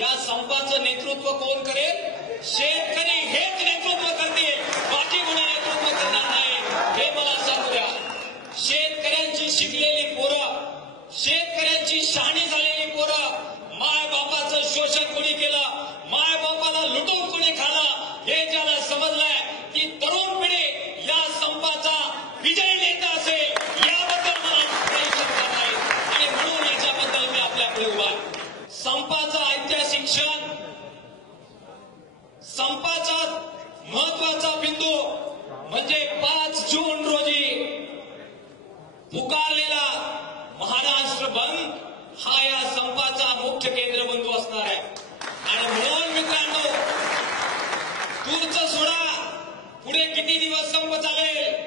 या संपाचं नेतृत्व कोण करेल? शेतकरी हेच नेतृत्व करतील, बाकी कोणी नेतृत्व करणार नाही हे मला सांगू द्या. शेतकऱ्यांची शिकलेली पोरं, शेतकऱ्यांची शहाणी झालेली पोरं, मायबापाचं शोषण कोणी केलं, मायबापाला लुटून कोणी खाला हे ज्याला समजलंय ती तरुण पिढी या संपाचा विजयी नेता असेल याबद्दल मला काही शंका नाही आणि म्हणून याच्याबद्दल मी आपल्याकडे उभा आहे. संपाचा ऐतिहासिक क्षण, संपाचा महत्वाचा बिंदू म्हणजे 5 जून रोजी पुकारलेला महाराष्ट्र बंद हा या संपाचा मुख्य केंद्रबिंदू असणार आहे. आणि म्हणून मित्रांनो, दूरचं सोडा, पुढे किती दिवस संप चालेल